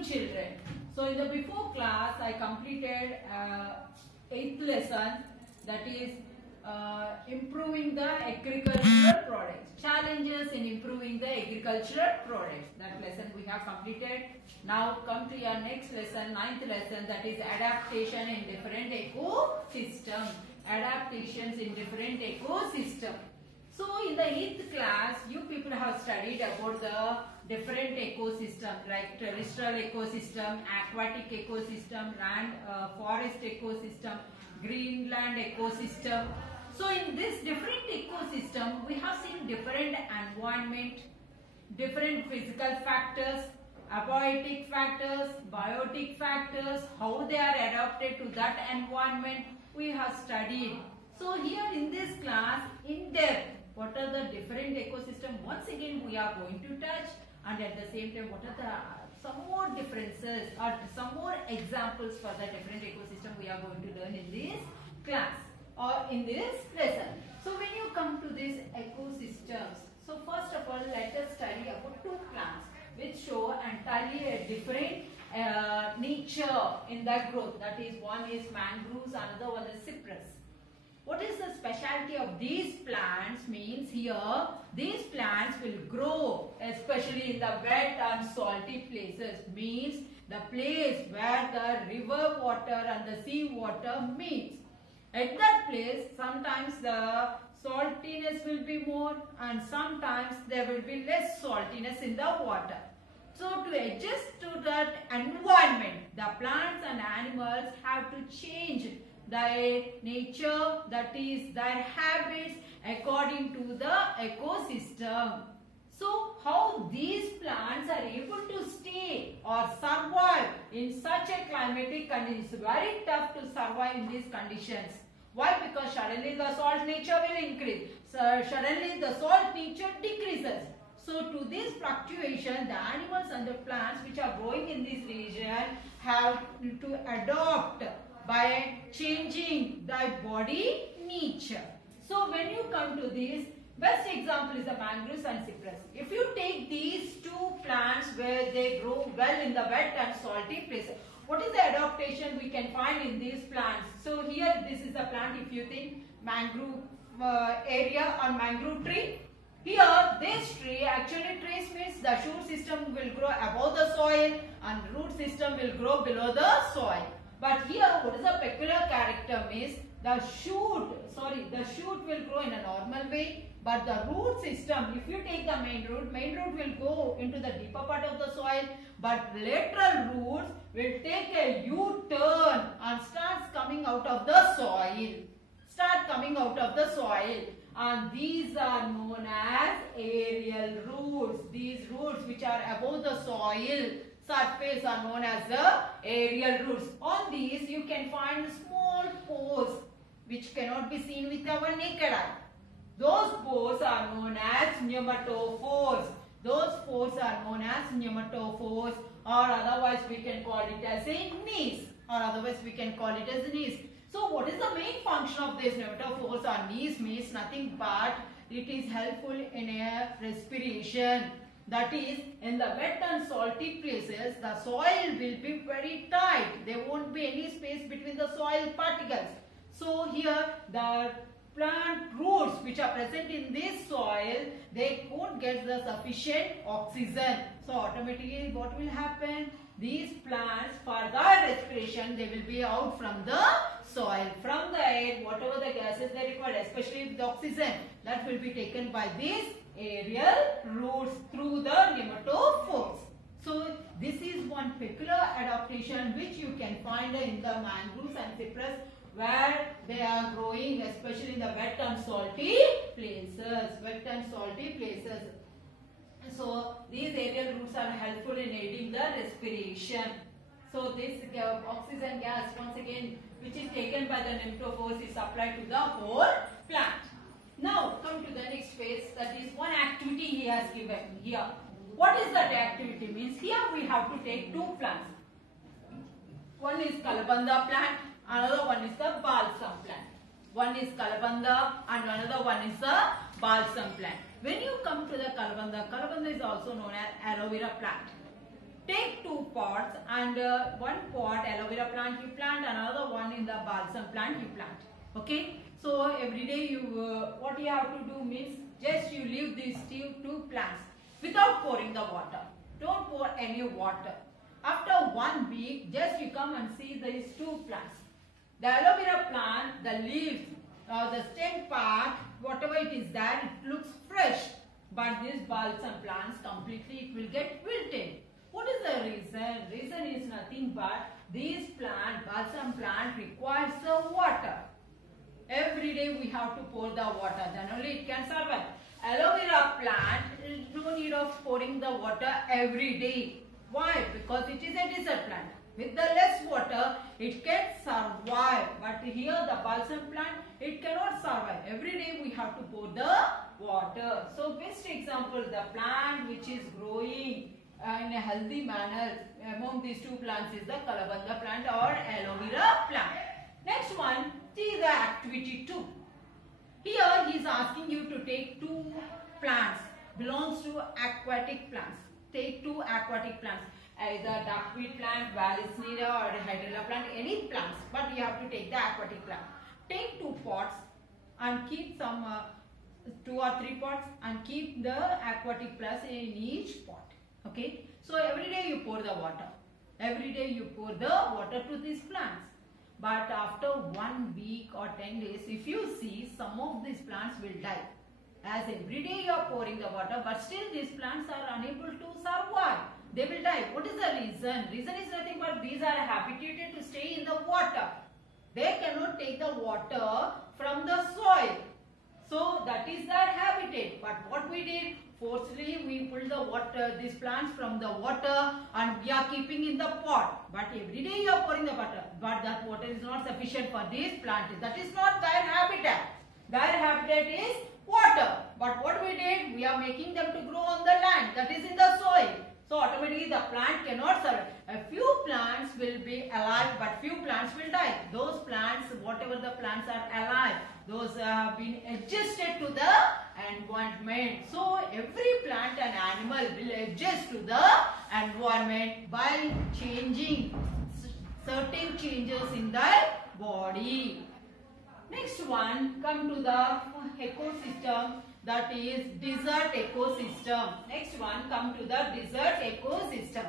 morning, children. So in the before class, I completed 8th lesson, that is improving the agricultural products. Challenges in improving the agricultural products. That lesson we have completed. Now come to your next lesson, 9th lesson, that is adaptation in different ecosystem. Adaptations in different ecosystem. So in the 8th class, you people have studied about the different ecosystem like terrestrial ecosystem, aquatic ecosystem, land, forest ecosystem, greenland ecosystem. So in this different ecosystem, we have seen different environment, different physical factors, abiotic factors, biotic factors, how they are adapted to that environment, we have studied. So here in this class, in depth, what are the different ecosystem? Once again, we are going to touch, and at the same time, what are the some more differences or some more examples for the different ecosystem we are going to learn in this class or in this lesson. So when you come to these ecosystems, so first of all, let us study about two plants which show entirely a different nature in their growth. That is, one is mangroves, another one is cypress. What is the specialty of these plants? Means here, these plants will grow especially in the wet and salty places. Means the place where the river water and the sea water meets. At that place, sometimes the saltiness will be more and sometimes there will be less saltiness in the water. So to adjust to that environment, the plants and animals have to change their nature, that is their habits according to the ecosystem. So how these plants are able to stay or survive in such a climatic condition? It's very tough to survive in these conditions. Why? Because suddenly the salt nature will increase. So suddenly the salt nature decreases. So to this fluctuation, the animals and the plants which are growing in this region have to adopt by changing their body nature. So when you come to this, best example is the mangroves and cypress. If you take these two plants where they grow well in the wet and salty places, what is the adaptation we can find in these plants? So here this is a plant, if you think mangrove area or mangrove tree. Here this tree, actually trees means the shoot system will grow above the soil and root system will grow below the soil. But here what is the peculiar character means the shoot will grow in a normal way, but the root system, if you take the main root will go into the deeper part of the soil, but lateral roots will take a U-turn and starts coming out of the soil. And these are known as aerial roots. These roots which are above the soil surface are known as the aerial roots. On these you can find small pores which cannot be seen with our naked eye. Those pores are known as pneumatophores. Or otherwise we can call it as a knees. So what is the main function of these pneumatophores or knees? Means nothing but it is helpful in air respiration. That is, in the wet and salty places, the soil will be very tight. There won't be any space between the soil particles. So here the plant roots which are present in this soil, they won't get the sufficient oxygen. So automatically what will happen? These plants, for their respiration, they will be out from the soil. From the air, whatever the gases they require, especially the oxygen, that will be taken by these aerial roots through the pneumatophores. So this is one peculiar adaptation which you can find in the mangroves and cypress where they are growing, especially in the wet and salty places. So these aerial roots are helpful in aiding the respiration. So this oxygen gas, once again, which is taken by the pneumatophores, is supplied to the whole plant. Now come to the next phase, that is one activity he has given here. What is that activity? Means here we have to take two plants. One is Kalabandha plant, another one is the balsam plant. One is Kalabandha and another one is the balsam plant. When you come to the Kalabandha, Kalabandha is also known as aloe vera plant. take 2 pots and one pot aloe vera plant you plant, another one in the balsam plant you plant. Okay, so every day you what you have to do means just you leave these two plants without pouring the water. Don't pour any water. After 1 week, just you come and see these 2 plants. The aloe vera plant, the leaves, the stem part, whatever it is there, it looks fresh. But this balsam plants completely it will get wilted. What is the reason? Reason is nothing but this plant, balsam plant requires the water. Every day we have to pour the water, then only it can survive. Aloe vera plant, no need of pouring the water every day. Why? Because it is a desert plant. With the less water, it can survive. But here the balsam plant, it cannot survive. Every day we have to pour the water. So best example, the plant which is growing in a healthy manner among these 2 plants is the Kalabanda plant or aloe vera plant. Next one, see the activity 2. Here he is asking you to take 2 plants, belongs to aquatic plants. Take 2 aquatic plants, either duckweed plant, Vallisneria or hydrilla plant, any plants, but you have to take the aquatic plant. Take 2 pots and keep some 2 or 3 pots and keep the aquatic plants in each pot. Okay, so every day you pour the water. Every day you pour the water to these plants. But after 1 week or 10 days, if you see, some of these plants will die. As every day you are pouring the water, but still these plants are unable to survive. They will die. What is the reason? Reason is nothing but these are habituated to stay in the water. They cannot take the water from the soil. So that is their habitat. But what we did, forcefully we pulled the water, these plants from the water and we are keeping in the pot. But every day you are pouring the water. But that water is not sufficient for these plants. That is not their habitat. Their habitat is water. But what we did, we are making them to grow on the land, that is in the soil. So automatically the plant cannot survive. A few plants will be alive, but few plants will die. Those plants, whatever the plants are alive, those have been adjusted to the environment. So every plant and animal will adjust to the environment by changing certain changes in their body. Next one, come to the ecosystem, that is desert ecosystem. Next one, come to the desert ecosystem.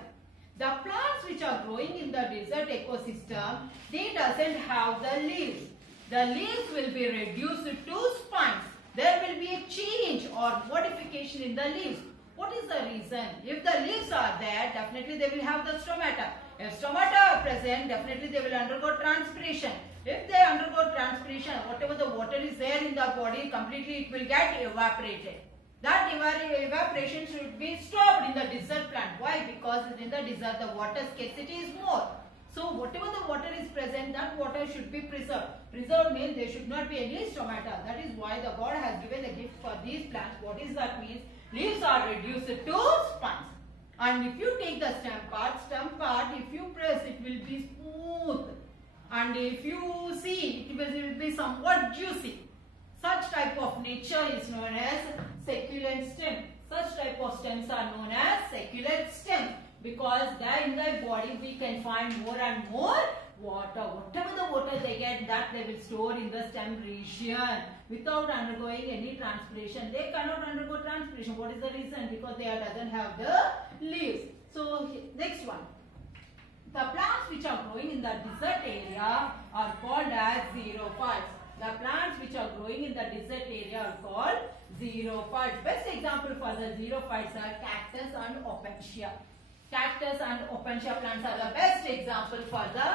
The plants which are growing in the desert ecosystem, they doesn't have the leaves. The leaves will be reduced to spines. There will be a change or modification in the leaves. What is the reason? If the leaves are there, definitely they will have the stomata. If stomata are present, definitely they will undergo transpiration. If they undergo transpiration, whatever the water is there in the body, completely it will get evaporated. That evaporation should be stopped in the desert plant. Why? Because in the desert the water scarcity is more. So whatever the water is present, that water should be preserved. Preserved means there should not be any stomata. That is why the God has given a gift for these plants. What is that means? Leaves are reduced to spines. And if you take the stem part, if you press, it will be smooth. And if you see, it will be somewhat juicy. Such type of nature is known as succulent stem. Such type of stems are known as succulent stems because there in their body we can find more and more water. Whatever the water they get, that they will store in the stem region without undergoing any transpiration. They cannot undergo transpiration. What is the reason? Because they doesn't have the leaves. So next one. The plants which are growing in the desert area are called as xerophytes. The plants which are growing in the desert area are called xerophytes. Best example for the xerophytes are cactus and opuntia. Cactus and opuntia plants are the best example for the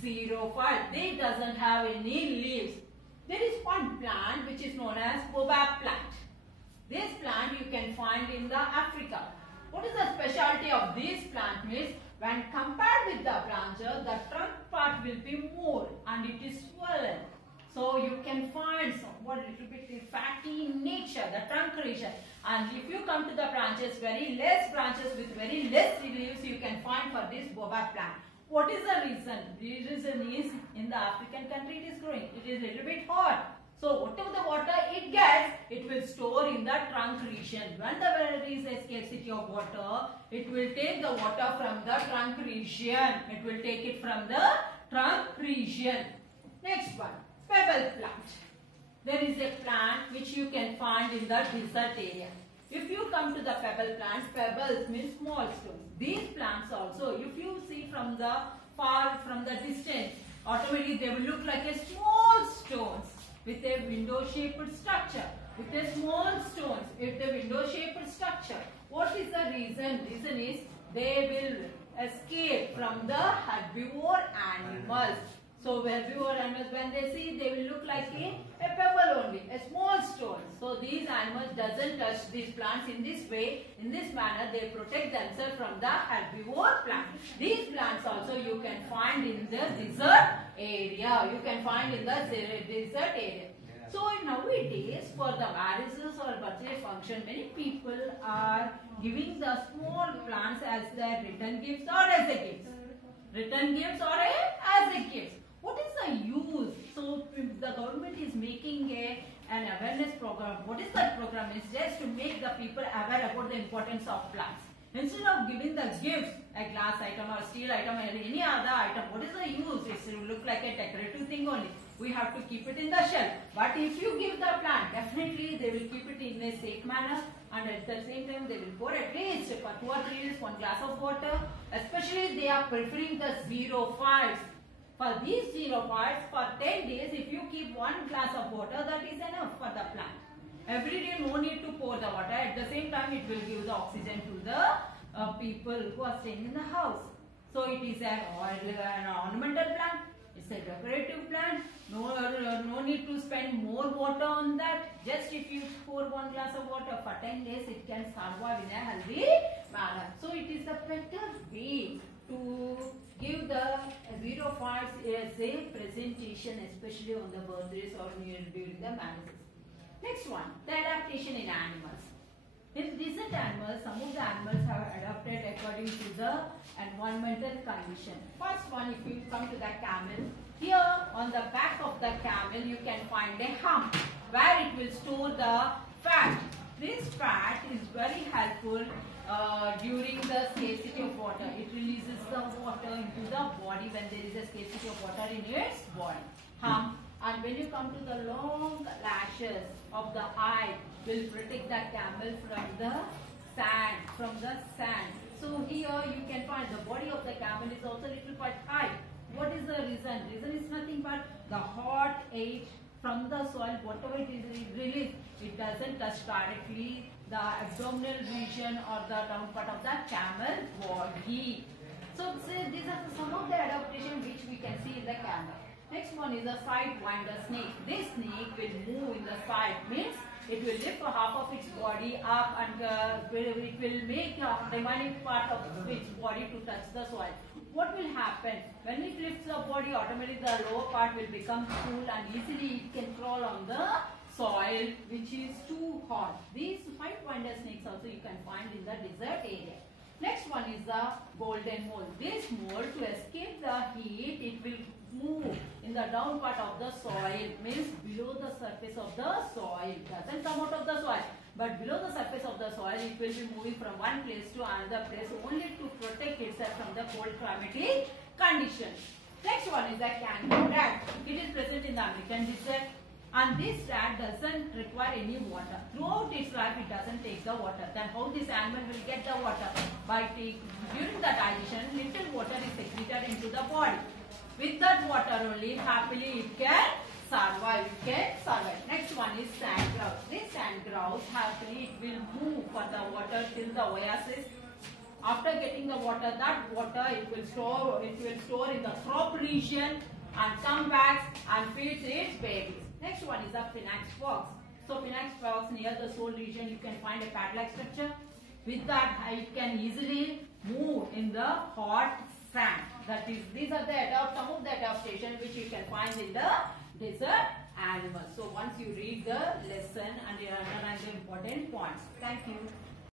xerophyte. They doesn't have any leaves. There is one plant which is known as baobab plant. This plant you can find in the Africa. What is the specialty of this plant means? When compared with the branches, the trunk part will be more and it is swollen. So you can find somewhat little bit fatty in nature, the trunk region. And if you come to the branches, very less branches with very less leaves you can find for this baobab plant. What is the reason? The reason is in the African country it is growing. It is a little bit hot. So whatever the water it gets, it will store in the trunk region. When there is a scarcity of water, it will take the water from the trunk region. It will take it from the trunk region. Next one, pebble plant. There is a plant which you can find in the desert area. If you come to the pebble plants, pebbles means small stones. These plants also, if you see from the far, from the distance, automatically they will look like a small stones with a window-shaped structure. With a small stones, with a window-shaped structure. What is the reason? Reason is they will escape from the herbivore animals. So herbivore animals, when they see, they will look like a pebble only, a small stone. So these animals doesn't touch these plants in this way. In this manner, they protect themselves from the herbivore plant. These plants also you can find in the desert area. You can find in the desert area. So nowadays, for the marriages or birthday function, many people are giving the small plants as their return gifts or as a gift. Return gifts or as a gift. What is the use? So the government is making an awareness program. What is that program? It's just to make the people aware about the importance of plants. Instead of giving the gifts, a glass item or steel item or any other item, what is the use? It will look like a decorative thing only. We have to keep it in the shelf. But if you give the plant, definitely they will keep it in a safe manner, and at the same time they will pour at least for 2 or 3 days 1 glass of water. Especially they are preferring the xerophytes. For these xerophytes, for 10 days, if you keep 1 glass of water, that is enough for the plant. Every day, no need to pour the water. At the same time, it will give the oxygen to the people who are staying in the house. So it is an ornamental plant. It's a decorative plant. No need to spend more water on that. Just if you pour 1 glass of water for 10 days, it can survive in a healthy manner. So it is a better way to give the xerophytes a safe presentation, especially on the birthdays or during the marriages. Next one, the adaptation in animals. In desert animals, some of the animals have adapted according to the environmental condition. First one, if you come to the camel, here on the back of the camel, you can find a hump where it will store the fat. This fat is very helpful during the scarcity of water. It releases the water into the body when there is a scarcity of water in its body. Hump. And when you come to the long lashes of the eye, will protect the camel from the sand. So here you can find the body of the camel is also little bit high. What is the reason? Reason is nothing but the hot air from the soil, whatever it is released, it doesn't touch directly the abdominal region or the down part of the camel body. So these are some of the adaptation which we can see in the camel. Next one is a sidewinder snake. This snake will move in the side, means it will lift half of its body up and it will make the remaining part of its body to touch the soil. What will happen? When it lifts the body, automatically the lower part will become cool and easily it can crawl on the soil which is too hot. These sidewinder snakes also you can find in the desert area. Next one is the golden mole. This mole, to escape the heat, it will move in the down part of the soil, means below the surface of the soil. It doesn't come out of the soil, but below the surface of the soil, it will be moving from one place to another place only to protect itself from the cold climatic conditions. Next one is the kangaroo rat. It is present in the American desert. And this rat doesn't require any water. Throughout its life, it doesn't take the water. Then how this animal will get the water? During the digestion, little water is secreted into the body. With that water only, happily it can survive. Next one is sand grouse. This sand grouse, happily it will move for the water till the oasis. After getting the water, that water it will store in the crop region and come back and feeds its babies. Next one is the phoenix fox. So phoenix fox, near the sole region you can find a pad-like structure. With that it can easily move in the hot sand. That is, these are some of the adaptation which you can find in the desert animals. So once you read the lesson and you underline the important points. Thank you.